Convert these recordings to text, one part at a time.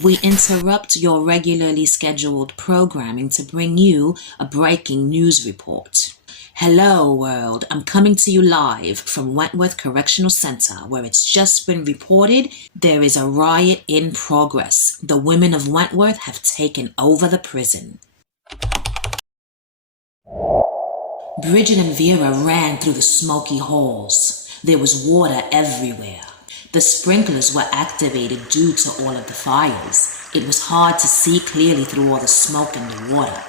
We interrupt your regularly scheduled programming to bring you a breaking news report. Hello world, I'm coming to you live from Wentworth Correctional Center, where it's just been reported there is a riot in progress. The women of Wentworth have taken over the prison. Bridget and Vera ran through the smoky halls. There was water everywhere. The sprinklers were activated due to all of the fires. It was hard to see clearly through all the smoke and the water.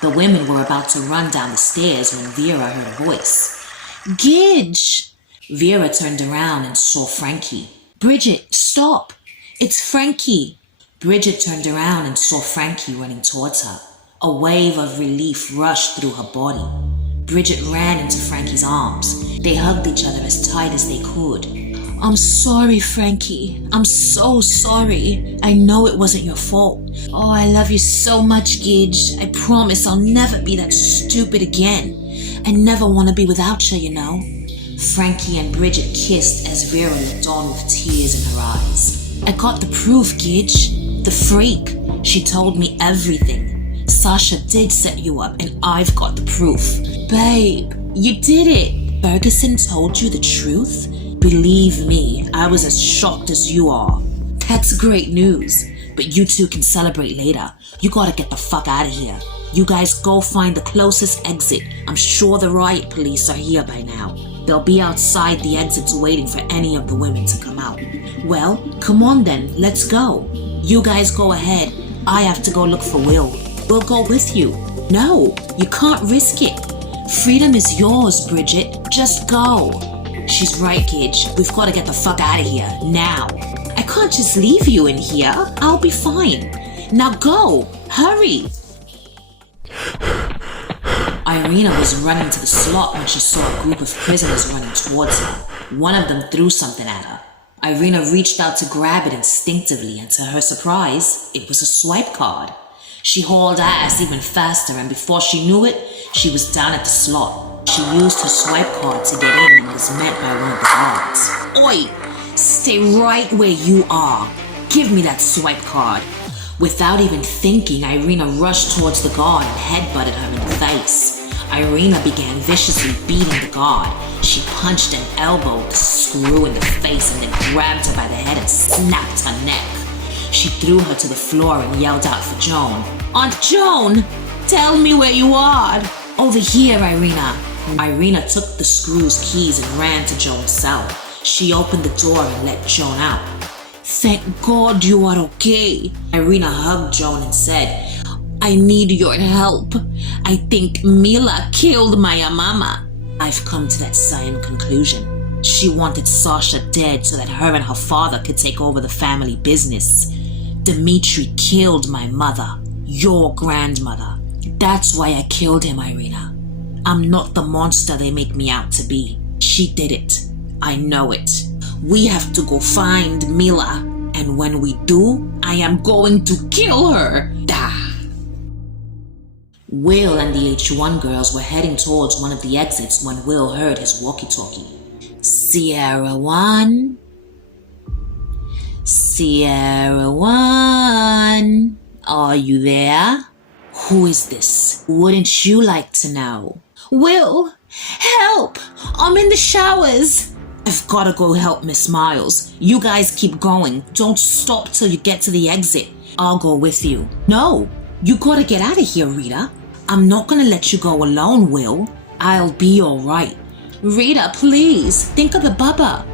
The women were about to run down the stairs when Vera heard a voice. Gidge! Vera turned around and saw Frankie. Bridget, stop! It's Frankie! Bridget turned around and saw Frankie running towards her. A wave of relief rushed through her body. Bridget ran into Frankie's arms. They hugged each other as tight as they could. I'm sorry, Frankie. I'm so sorry. I know it wasn't your fault. Oh, I love you so much, Gidge. I promise I'll never be that stupid again. I never want to be without you, you know. Frankie and Bridget kissed as Vera looked on with tears in her eyes. I got the proof, Gidge. The freak. She told me everything. Sasha did set you up and I've got the proof. Babe, you did it. Ferguson told you the truth? Believe me, I was as shocked as you are. That's great news, but you two can celebrate later. You gotta get the fuck out of here. You guys go find the closest exit. I'm sure the riot police are here by now. They'll be outside the exits waiting for any of the women to come out. Well, come on then, let's go. You guys go ahead. I have to go look for Will. We'll go with you. No, you can't risk it. Freedom is yours, Bridget. Just go. She's right, Gidge. We've got to get the fuck out of here, now. I can't just leave you in here. I'll be fine. Now go. Hurry. Irina was running to the slot when she saw a group of prisoners running towards her. One of them threw something at her. Irina reached out to grab it instinctively, and to her surprise, it was a swipe card. She hauled ass even faster, and before she knew it, she was down at the slot. She used her swipe card to get in and was met by one of the guards. Oi! Stay right where you are. Give me that swipe card. Without even thinking, Irina rushed towards the guard and headbutted her in the face. Irina began viciously beating the guard. She punched and elbowed the screw in the face and then grabbed her by the head and snapped her neck. She threw her to the floor and yelled out for Joan. Aunt Joan! Tell me where you are! Over here, Irina. Irina took the screw's keys and ran to Joan's cell. She opened the door and let Joan out. Thank God you are okay. Irina hugged Joan and said, I need your help. I think Mila killed my mama. I've come to that same conclusion. She wanted Sasha dead so that her and her father could take over the family business. Dmitri killed my mother, your grandmother. That's why I killed him, Irina. I'm not the monster they make me out to be. She did it. I know it. We have to go find Mila. And when we do, I am going to kill her. Da. Will and the H1 girls were heading towards one of the exits when Will heard his walkie-talkie. Sierra 1. Sierra 1. Are you there? Who is this? Wouldn't you like to know? Will! Help! I'm in the showers! I've gotta go help Miss Miles. You guys keep going. Don't stop till you get to the exit. I'll go with you. No! You gotta get out of here, Rita. I'm not gonna let you go alone, Will. I'll be alright. Rita, please, think of the bubba.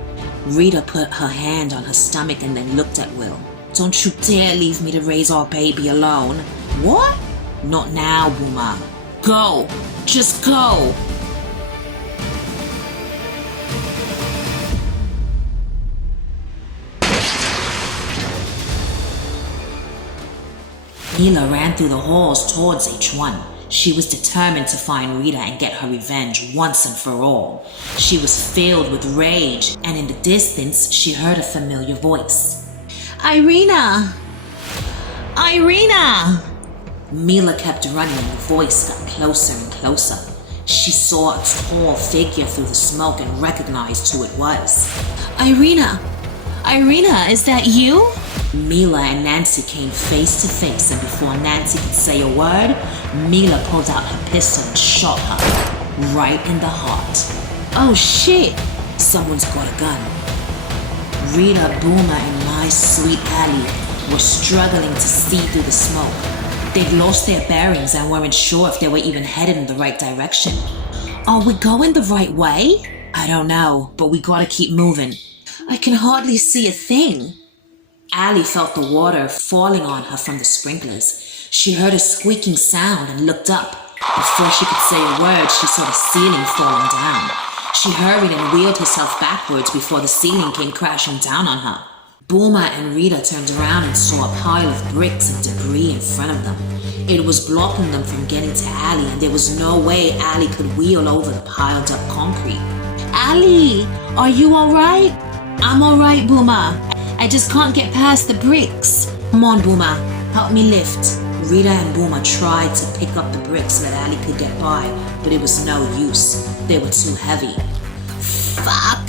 Rita put her hand on her stomach and then looked at Will. Don't you dare leave me to raise our baby alone. What? Not now, Boomer. Go! Just go! Mila ran through the halls towards H1. She was determined to find Rita and get her revenge once and for all. She was filled with rage, and in the distance, she heard a familiar voice. Irina! Irina! Mila kept running and the voice got closer and closer. She saw a tall figure through the smoke and recognized who it was. Irina! Irina, is that you? Mila and Nancy came face to face, and before Nancy could say a word, Mila pulled out her pistol and shot her right in the heart. Oh shit! Someone's got a gun. Rita, Boomer, and my sweet Allie were struggling to see through the smoke. They'd lost their bearings and weren't sure if they were even headed in the right direction. Are we going the right way? I don't know, but we gotta keep moving. I can hardly see a thing. Allie felt the water falling on her from the sprinklers. She heard a squeaking sound and looked up. Before she could say a word, she saw the ceiling falling down. She hurried and wheeled herself backwards before the ceiling came crashing down on her. Boomer and Rita turned around and saw a pile of bricks and debris in front of them. It was blocking them from getting to Allie, and there was no way Allie could wheel over the piled up concrete. Allie, are you alright? I'm alright, Boomer. I just can't get past the bricks. Come on, Boomer, help me lift. Rita and Boomer tried to pick up the bricks so that Allie could get by, but it was no use. They were too heavy. Fuck!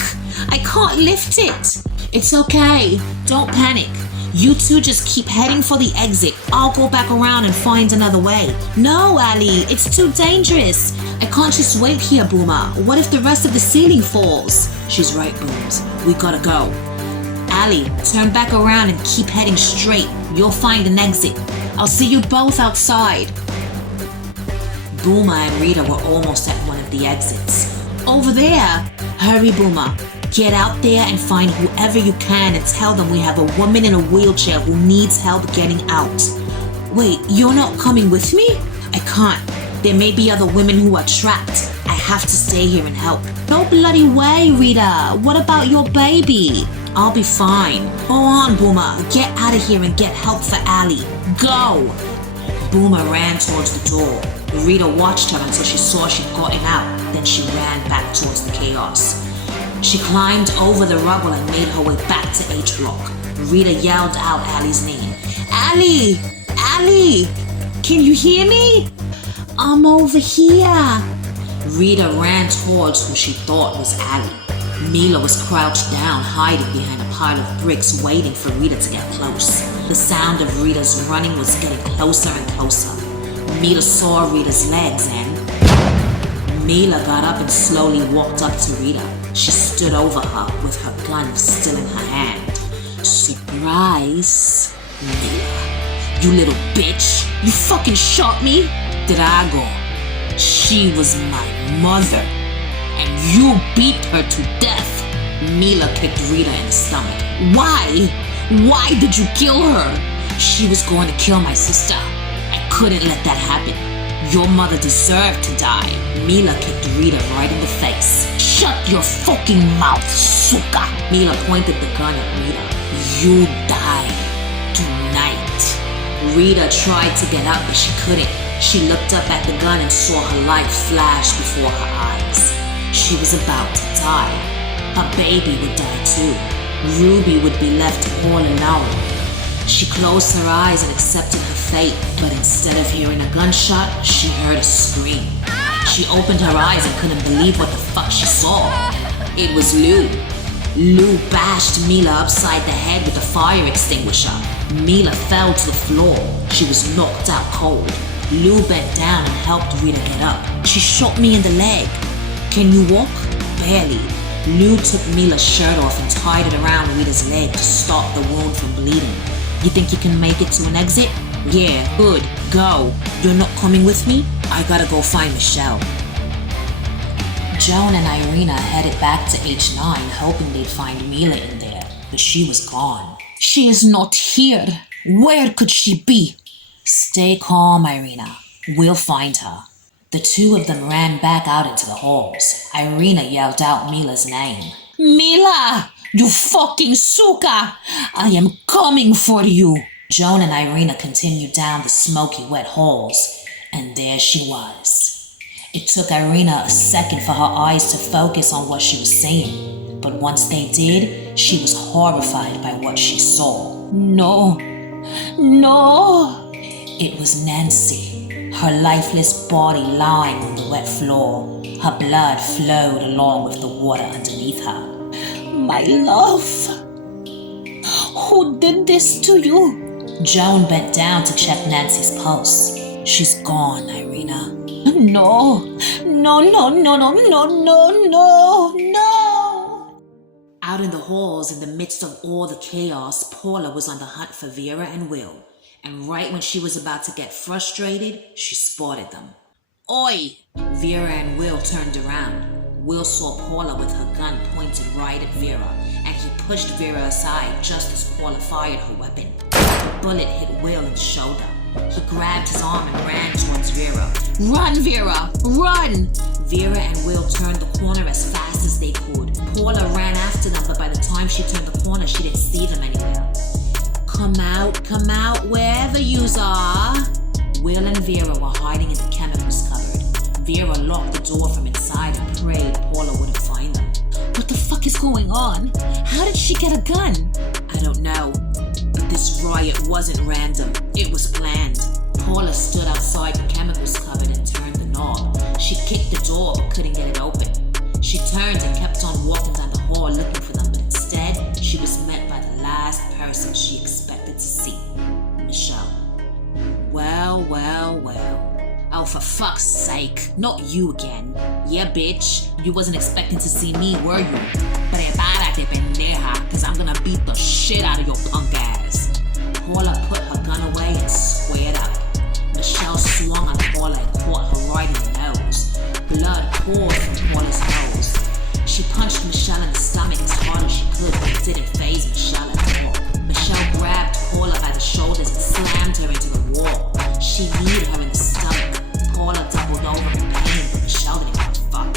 I can't lift it! It's okay. Don't panic. You two just keep heading for the exit. I'll go back around and find another way. No, Allie, it's too dangerous. I can't just wait here, Boomer. What if the rest of the ceiling falls? She's right, Booms. We gotta go. Allie, turn back around and keep heading straight. You'll find an exit. I'll see you both outside. Boomer and Rita were almost at one of the exits. Over there! Hurry, Boomer. Get out there and find whoever you can and tell them we have a woman in a wheelchair who needs help getting out. Wait, you're not coming with me? I can't. There may be other women who are trapped. I have to stay here and help. No bloody way, Rita. What about your baby? I'll be fine. Go on, Boomer. Get out of here and get help for Allie. Go! Boomer ran towards the door. Rita watched her until she saw she'd gotten out. Then she ran back towards the chaos. She climbed over the rubble and made her way back to H block. Rita yelled out Allie's name. Allie! Allie! Can you hear me? I'm over here. Rita ran towards who she thought was Allie. Mila was crouched down, hiding behind a pile of bricks, waiting for Rita to get close. The sound of Rita's running was getting closer and closer. Mila saw Rita's legs and Mila got up and slowly walked up to Rita. She stood over her with her gun still in her hand. Surprise, Mila. You little bitch. You fucking shot me? Drago. She was my mother. And you beat her to death. Mila kicked Rita in the stomach. Why? Why did you kill her? She was going to kill my sister. I couldn't let that happen. Your mother deserved to die. Mila kicked Rita right in the face. Shut your fucking mouth, suka. Mila pointed the gun at Rita. You die tonight. Rita tried to get up, but she couldn't. She looked up at the gun and saw her life flash before her eyes. She was about to die. Her baby would die too. Ruby would be left all alone. She closed her eyes and accepted her fate, but instead of hearing a gunshot, she heard a scream. She opened her eyes and couldn't believe what the fuck she saw. It was Lou. Lou bashed Mila upside the head with a fire extinguisher. Mila fell to the floor. She was knocked out cold. Lou bent down and helped Rita get up. She shot me in the leg. Can you walk? Barely. Lou took Mila's shirt off and tied it around Rita's leg to stop the wound from bleeding. You think you can make it to an exit? Yeah, good. Go. You're not coming with me? I gotta go find Michelle. Joan and Irina headed back to H9, hoping they'd find Mila in there, but she was gone. She is not here. Where could she be? Stay calm, Irina. We'll find her. The two of them ran back out into the halls. Irina yelled out Mila's name. Mila! You fucking suka! I am coming for you! Joan and Irina continued down the smoky, wet halls, and there she was. It took Irina a second for her eyes to focus on what she was seeing, but once they did, she was horrified by what she saw. No! No! It was Nancy, her lifeless body lying on the wet floor. Her blood flowed along with the water underneath her. My love! Who did this this to you? Joan bent down to check Nancy's pulse. She's gone, Irina. No. Out in the halls, in the midst of all the chaos, Paula was on the hunt for Vera and Will. And right when she was about to get frustrated, she spotted them. Oi! Vera and Will turned around. Will saw Paula with her gun pointed right at Vera, and he pushed Vera aside just as Paula fired her weapon. The bullet hit Will in the shoulder. He grabbed his arm and ran towards Vera. Run, Vera! Run! Vera and Will turned the corner as fast as they could. Paula ran after them, but by the time she turned the corner, she didn't see them anywhere. Come out, wherever yous are. Will and Vera were hiding in the chemicals cupboard. Vera locked the door from inside and prayed Paula wouldn't find them. What the fuck is going on? How did she get a gun? I don't know, but this riot wasn't random. It was planned. Paula stood outside the chemicals cupboard and turned the knob. She kicked the door but couldn't get it open. She turned and kept on walking down the hall looking for them, but instead, she was met by the last person she expected to see, Michelle. Well. Oh, for fuck's sake, not you again. Yeah, bitch, you wasn't expecting to see me, were you? Prepárate, pendeja, cause I'm gonna beat the shit out of your punk ass. Paula put her gun away and squared up. Michelle swung on Paula and caught her right in the nose. Blood poured from Paula's nose. She punched Michelle in the stomach as hard as she could, but it didn't faze Michelle at all. Michelle grabbed Paula by the shoulders and slammed her into the wall. She kneed her in the stomach. Paula doubled over in pain, but Michelle didn't give a fuck.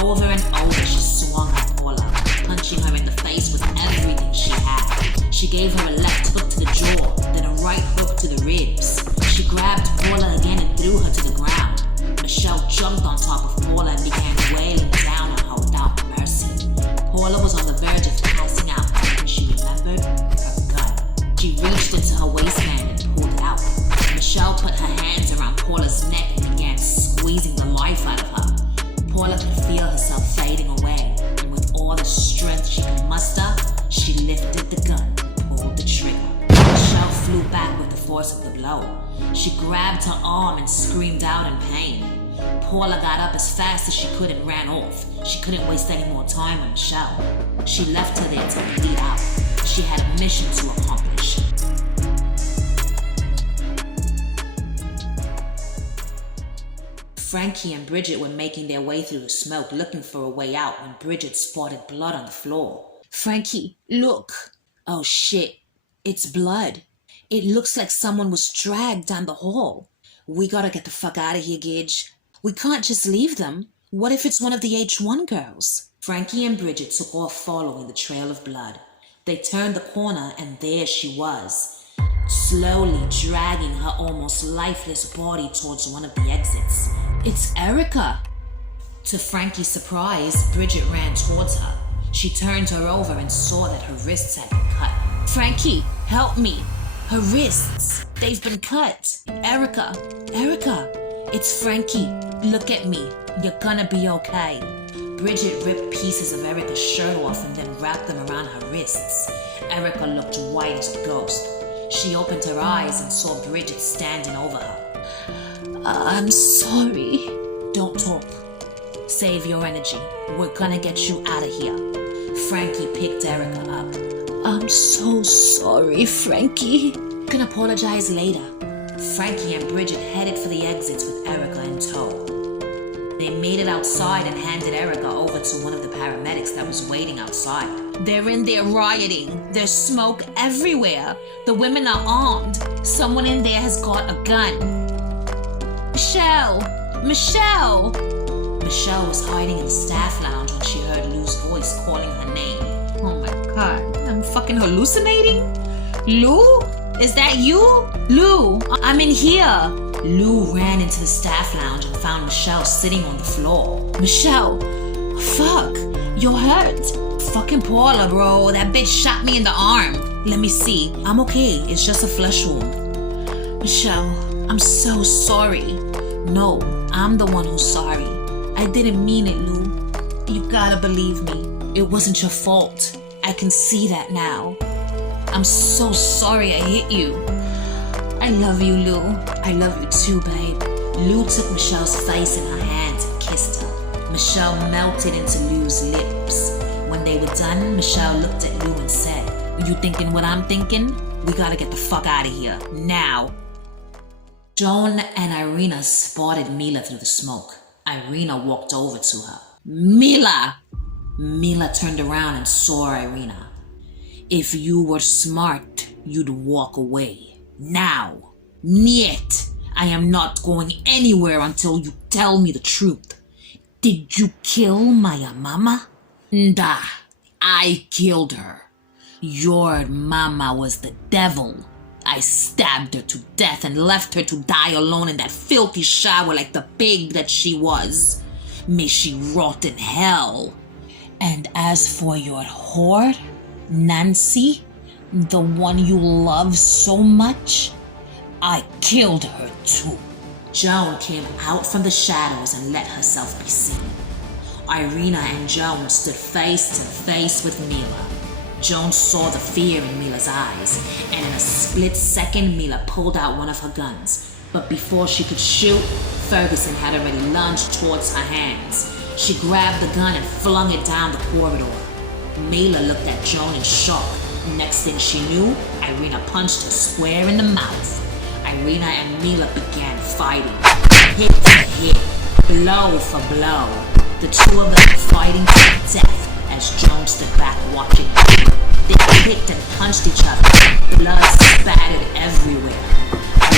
Over and over, she swung at Paula, punching her in the face with everything she had. She gave her a left hook to the jaw, then a right hook to the ribs. She grabbed Paula again and threw her to the ground. Michelle jumped on top of Paula and began wailing down on her without mercy. Paula was on the verge of passing out when she remembered her gun. She reached into her waistband and pulled it out. Michelle put her hands around Paula's neck and began squeezing the life out of her. Paula could feel herself fading away, and with all the strength she could muster, she lifted the gun and pulled the trigger. Michelle flew back with the force of the blow. She grabbed her arm and screamed out in pain. Paula got up as fast as she could and ran off. She couldn't waste any more time on Michelle. She left her there to bleed out. She had a mission to accomplish. Frankie and Bridget were making their way through the smoke looking for a way out when Bridget spotted blood on the floor. Frankie, look. Oh shit, it's blood. It looks like someone was dragged down the hall. We gotta get the fuck out of here, Gidge. We can't just leave them. What if it's one of the H1 girls? Frankie and Bridget took off following the trail of blood. They turned the corner and there she was, slowly dragging her almost lifeless body towards one of the exits. It's Erica! To Frankie's surprise, Bridget ran towards her. She turned her over and saw that her wrists had been cut. Frankie, help me. Her wrists, they've been cut. Erica, it's Frankie. Look at me. You're gonna be okay. Bridget ripped pieces of Erica's shirt off and then wrapped them around her wrists. Erica looked white as a ghost. She opened her eyes and saw Bridget standing over her. I'm sorry. Don't talk. Save your energy. We're gonna get you out of here. Frankie picked Erica up. I'm so sorry, Frankie. You can apologize later. Frankie and Bridget headed for the exits with Erica in tow. They made it outside and handed Erica over to one of the paramedics that was waiting outside. They're in there rioting. There's smoke everywhere. The women are armed. Someone in there has got a gun. Michelle! Michelle was hiding in the staff lounge when she heard Lou's voice calling her name. Oh my god, I'm fucking hallucinating? Lou? Is that you? Lou, I'm in here. Lou ran into the staff lounge and found Michelle sitting on the floor. Michelle, fuck, you're hurt. Fucking Paula, bro. That bitch shot me in the arm. Let me see. I'm okay. It's just a flesh wound. Michelle, I'm so sorry. No, I'm the one who's sorry. I didn't mean it, Lou. You gotta believe me. It wasn't your fault. I can see that now. I'm so sorry I hit you. I love you, Lou. I love you too, babe. Lou took Michelle's face in her hands and kissed her. Michelle melted into Lou's lips. When they were done, Michelle looked at Lou and said, You thinking what I'm thinking? We gotta get the fuck out of here, now. Joan and Irina spotted Mila through the smoke. Irina walked over to her. Mila! Mila turned around and saw Irina. If you were smart, you'd walk away. Now. Niet. I am not going anywhere until you tell me the truth. Did you kill my mama? Da. I killed her. Your mama was the devil. I stabbed her to death and left her to die alone in that filthy shower like the pig that she was. May she rot in hell. And as for your whore, Nancy, the one you love so much, I killed her too. Joan came out from the shadows and let herself be seen. Irina and Joan stood face to face with Mila. Joan saw the fear in Mila's eyes, and in a split second, Mila pulled out one of her guns. But before she could shoot, Ferguson had already lunged towards her hands. She grabbed the gun and flung it down the corridor. Mila looked at Joan in shock. Next thing she knew, Irina punched her square in the mouth. Irina and Mila began fighting, hit to hit, blow for blow. The two of them fighting to death as Joan stood back watching. They kicked and punched each other. Blood spattered everywhere.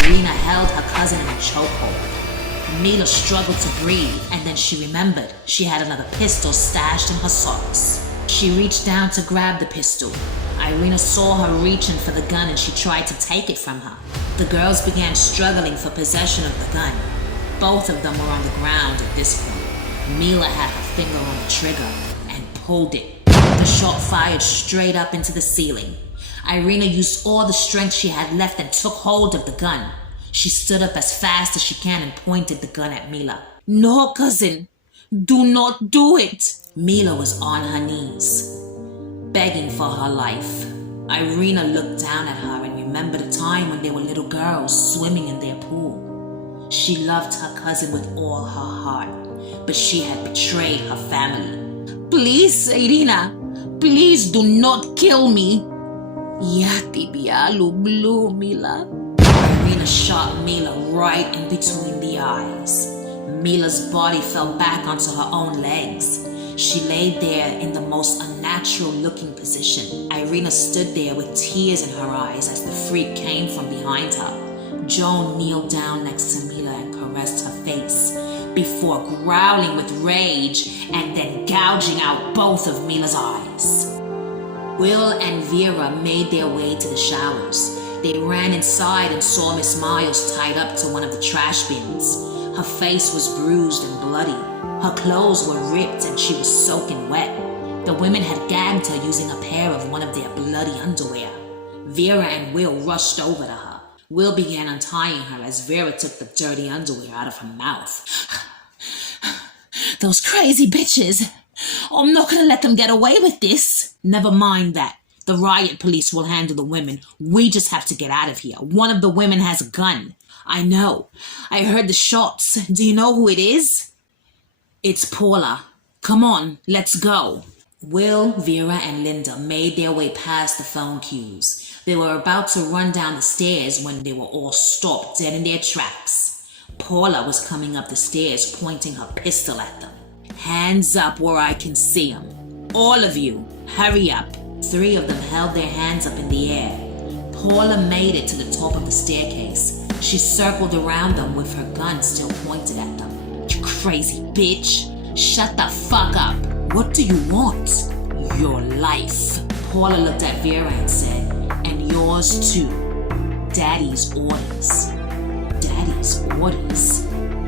Irina held her cousin in a chokehold. Mila struggled to breathe, and then she remembered she had another pistol stashed in her socks. She reached down to grab the pistol. Irina saw her reaching for the gun and she tried to take it from her. The girls began struggling for possession of the gun. Both of them were on the ground at this point. Mila had her finger on the trigger and pulled it. The shot fired straight up into the ceiling. Irina used all the strength she had left and took hold of the gun. She stood up as fast as she can and pointed the gun at Mila. No, cousin. Do not do it. Mila was on her knees, begging for her life. Irina looked down at her and remembered a time when they were little girls swimming in their pool. She loved her cousin with all her heart, but she had betrayed her family. Please, Irina, please do not kill me. Yati bialu blue, Mila. Irina shot Mila right in between the eyes. Mila's body fell back onto her own legs. She lay there in the most unnatural-looking position. Irina stood there with tears in her eyes as the freak came from behind her. Joan kneeled down next to Mila and caressed her face before growling with rage and then gouging out both of Mila's eyes. Will and Vera made their way to the showers. They ran inside and saw Miss Miles tied up to one of the trash bins. Her face was bruised and bloody. Her clothes were ripped and she was soaking wet. The women had gagged her using a pair of one of their bloody underwear. Vera and Will rushed over to her. Will began untying her as Vera took the dirty underwear out of her mouth. Those crazy bitches. I'm not gonna let them get away with this. Never mind that. The riot police will handle the women. We just have to get out of here. One of the women has a gun. I know. I heard the shots. Do you know who it is? It's Paula. Come on, let's go. Will, Vera, and Linda made their way past the phone queues. They were about to run down the stairs when they were all stopped dead in their tracks. Paula was coming up the stairs, pointing her pistol at them. Hands up where I can see them. All of you, hurry up. 3 of them held their hands up in the air. Paula made it to the top of the staircase. She circled around them with her gun still pointed at them. You crazy bitch. Shut the fuck up. What do you want? Your life. Paula looked at Vera and said, and yours too. Daddy's orders. Daddy's orders.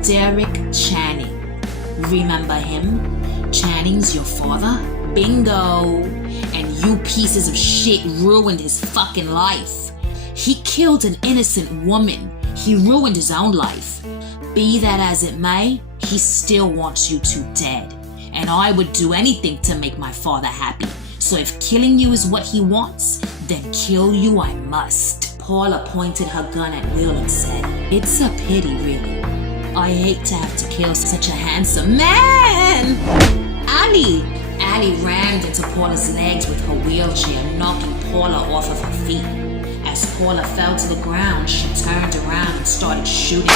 Derek Channing. Remember him? Channing's your father? Bingo. And you pieces of shit ruined his fucking life. He killed an innocent woman. He ruined his own life. Be that as it may, he still wants you two dead. And I would do anything to make my father happy. So if killing you is what he wants, then kill you I must. Paula pointed her gun at Will and said, It's a pity, really. I hate to have to kill such a handsome man. Allie rammed into Paula's legs with her wheelchair, knocking Paula off of her feet. As Paula fell to the ground, she turned around and started shooting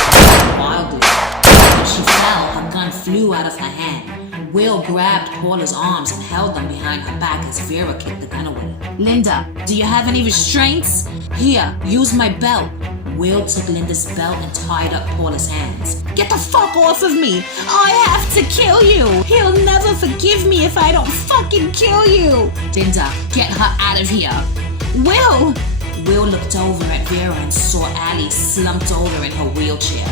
wildly. When she fell, her gun flew out of her hand. Will grabbed Paula's arms and held them behind her back as Vera kicked the gun away. Linda, do you have any restraints? Here, use my belt. Will took Linda's belt and tied up Paula's hands. Get the fuck off of me! I have to kill you! He'll never forgive me if I don't fucking kill you! Linda, get her out of here! Will! Will looked over at Vera and saw Allie slumped over in her wheelchair.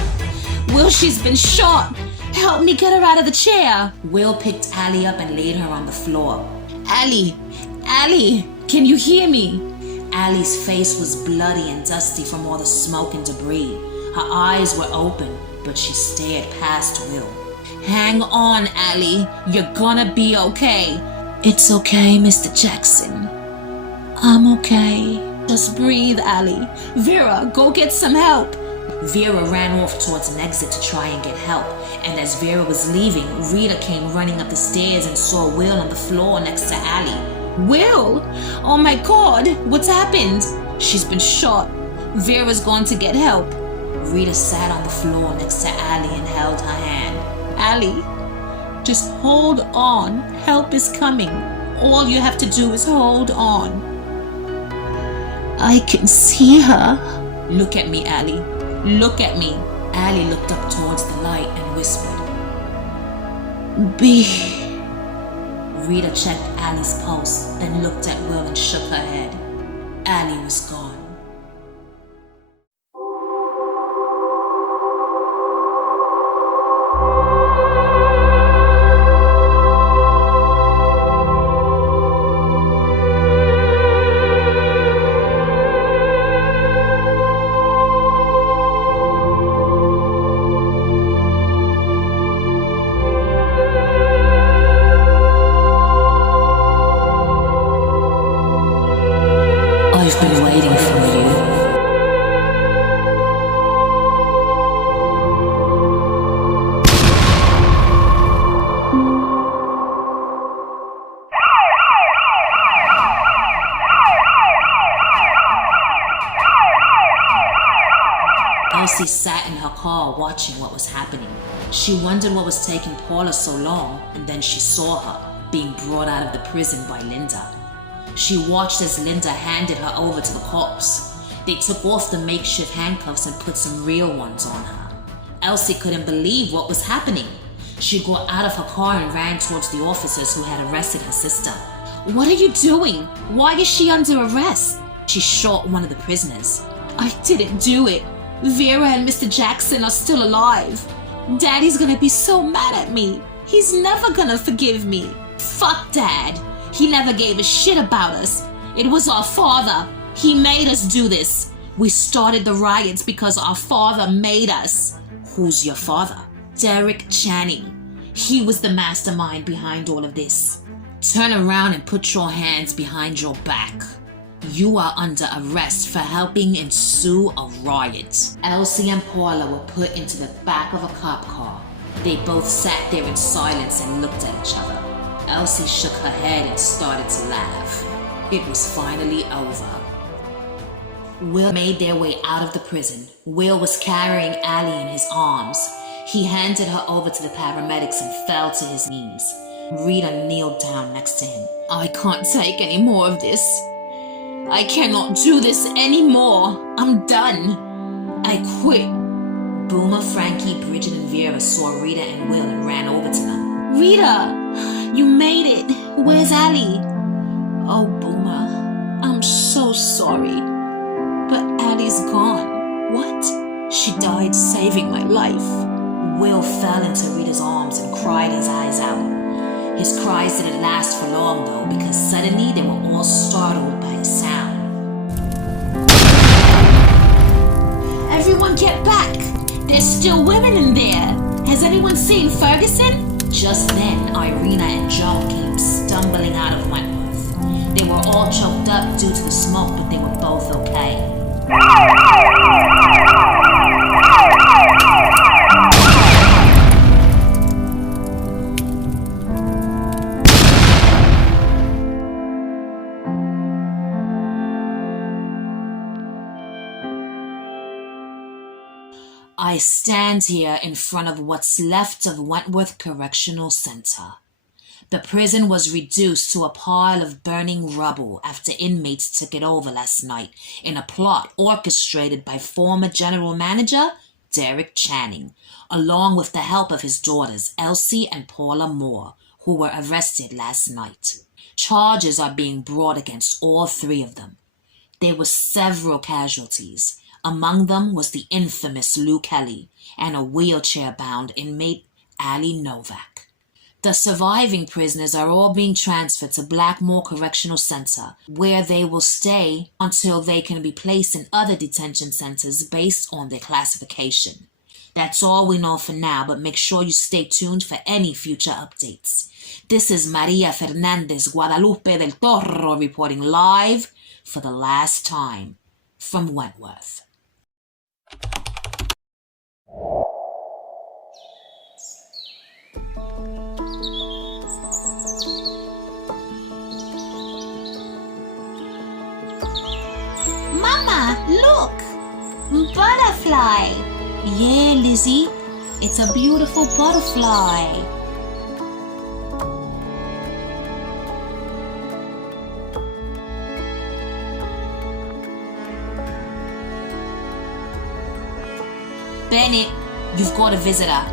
Will, she's been shot! Help me get her out of the chair! Will picked Allie up and laid her on the floor. Allie, can you hear me? Allie's face was bloody and dusty from all the smoke and debris. Her eyes were open, but she stared past Will. Hang on, Allie. You're gonna be okay. It's okay, Mr. Jackson. I'm okay. Just breathe, Allie. Vera, go get some help. Vera ran off towards an exit to try and get help, and as Vera was leaving, Rita came running up the stairs and saw Will on the floor next to Allie. Will? Oh my God, what's happened? She's been shot. Vera's gone to get help. Rita sat on the floor next to Allie and held her hand. Allie, just hold on. Help is coming. All you have to do is hold on. I can see her. Look at me, Allie. Look at me. Allie looked up towards the light and whispered, B. Rita checked Allie's pulse, then looked at Will and shook her head. Allie was gone. I've been waiting for you. Elsie sat in her car watching what was happening. She wondered what was taking Paula so long, and then she saw her being brought out of the prison by Linda. She watched as Linda handed her over to the cops. They took off the makeshift handcuffs and put some real ones on her. Elsie couldn't believe what was happening. She got out of her car and ran towards the officers who had arrested her sister. What are you doing? Why is she under arrest? She shot one of the prisoners. I didn't do it. Vera and Mr. Jackson are still alive. Daddy's gonna be so mad at me. He's never gonna forgive me. Fuck Dad. He never gave a shit about us. It was our father. He made us do this. We started the riots because our father made us. Who's your father? Derek Channing. He was the mastermind behind all of this. Turn around and put your hands behind your back. You are under arrest for helping ensue a riot. Elsie and Paula were put into the back of a cop car. They both sat there in silence and looked at each other. Elsie shook her head and started to laugh. It was finally over. Will made their way out of the prison. Will was carrying Allie in his arms. He handed her over to the paramedics and fell to his knees. Rita kneeled down next to him. I can't take any more of this. I cannot do this anymore. I'm done. I quit. Boomer, Frankie, Bridget, and Vera saw Rita and Will and ran over to them. Rita, you made it. Where's Allie? Oh, Boomer, I'm so sorry. But Allie's gone. What? She died saving my life. Will fell into Rita's arms and cried his eyes out. His cries didn't last for long though, because suddenly they were all startled by a sound. Everyone get back! There's still women in there! Has anyone seen Ferguson? Just then, Irina and Joan came stumbling out of Wentworth. They were all choked up due to the smoke, but they were both okay. I stand here in front of what's left of Wentworth Correctional Center. The prison was reduced to a pile of burning rubble after inmates took it over last night in a plot orchestrated by former General Manager Derek Channing, along with the help of his daughters Elsie and Paula Moore, who were arrested last night. Charges are being brought against all three of them. There were several casualties. Among them was the infamous Lou Kelly and a wheelchair-bound inmate, Ali Novak. The surviving prisoners are all being transferred to Blackmore Correctional Center, where they will stay until they can be placed in other detention centers based on their classification. That's all we know for now, but make sure you stay tuned for any future updates. This is Maria Fernandez Guadalupe del Toro reporting live for the last time from Wentworth. Mama, look! Butterfly! Yeah, Lizzie, it's a beautiful butterfly. Bennett, you've got a visitor.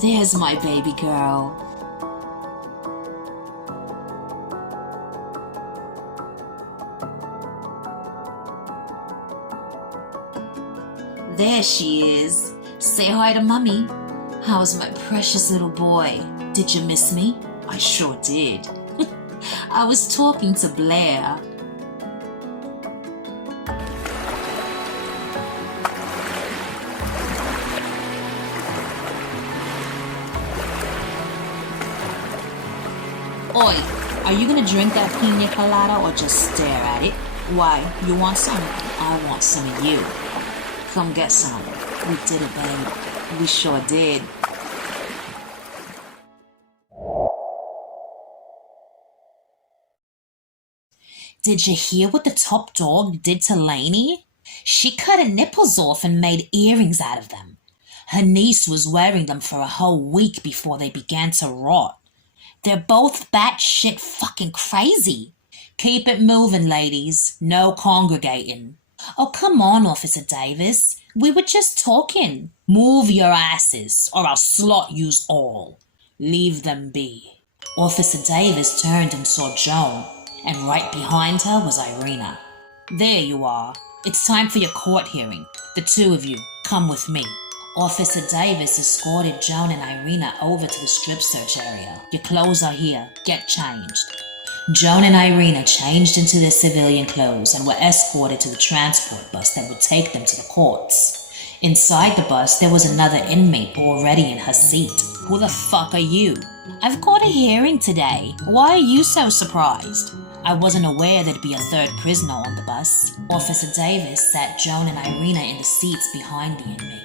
There's my baby girl. There she is. Say hi to Mummy. How's my precious little boy? Did you miss me? I sure did. I was talking to Blair. Oi, are you gonna drink that pina colada or just stare at it? Why, you want some? I want some of you. Come get some. We did it, babe. We sure did. Did you hear what the top dog did to Lainey? She cut her nipples off and made earrings out of them. Her niece was wearing them for a whole week before they began to rot. They're both batshit fucking crazy. Keep it moving, ladies. No congregating. Oh, come on, Officer Davis. We were just talking. Move your asses, or I'll slot yous all. Leave them be. Officer Davis turned and saw Joan, and right behind her was Irina. There you are. It's time for your court hearing. The two of you, come with me. Officer Davis escorted Joan and Irina over to the strip search area. Your clothes are here. Get changed. Joan and Irina changed into their civilian clothes and were escorted to the transport bus that would take them to the courts. Inside the bus, there was another inmate already in her seat. Who the fuck are you? I've got a hearing today. Why are you so surprised? I wasn't aware there'd be a third prisoner on the bus. Officer Davis sat Joan and Irina in the seats behind the inmate.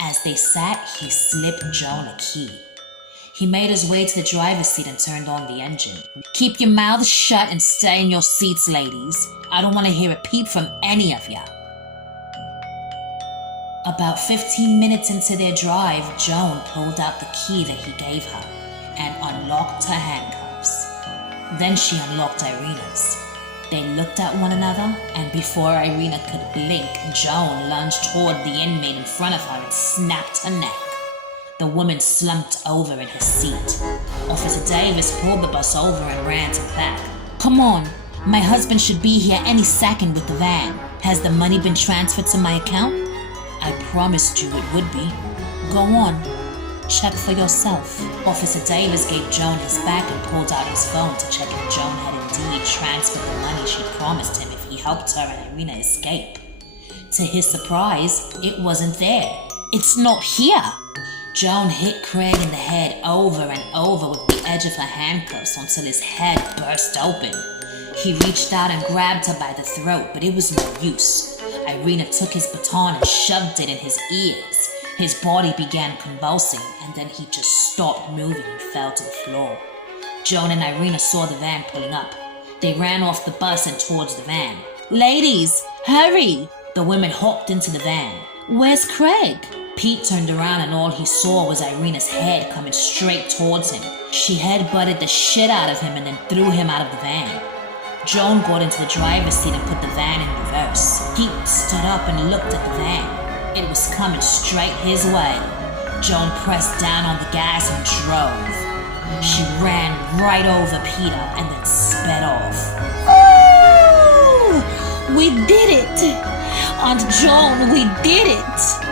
As they sat, he slipped Joan a key. He made his way to the driver's seat and turned on the engine. Keep your mouths shut and stay in your seats, ladies. I don't want to hear a peep from any of you. About 15 minutes into their drive, Joan pulled out the key that he gave her and unlocked her handcuffs. Then she unlocked Irina's. They looked at one another, and before Irina could blink, Joan lunged toward the inmate in front of her and snapped her neck. The woman slumped over in her seat. Officer Davis pulled the bus over and ran to the back. Come on, my husband should be here any second with the van. Has the money been transferred to my account? I promised you it would be. Go on, check for yourself. Officer Davis gave Joan his back and pulled out his phone to check if Joan had indeed transferred the money she'd promised him if he helped her and Irina escape. To his surprise, it wasn't there. It's not here. Joan hit Craig in the head over and over with the edge of her handcuffs until his head burst open. He reached out and grabbed her by the throat, but it was no use. Irina took his baton and shoved it in his ears. His body began convulsing, and then he just stopped moving and fell to the floor. Joan and Irina saw the van pulling up. They ran off the bus and towards the van. Ladies, hurry! The women hopped into the van. Where's Craig? Pete turned around and all he saw was Irina's head coming straight towards him. She headbutted the shit out of him and then threw him out of the van. Joan got into the driver's seat and put the van in reverse. Pete stood up and looked at the van. It was coming straight his way. Joan pressed down on the gas and drove. She ran right over Peter and then sped off. Oh! We did it! Aunt Joan, we did it!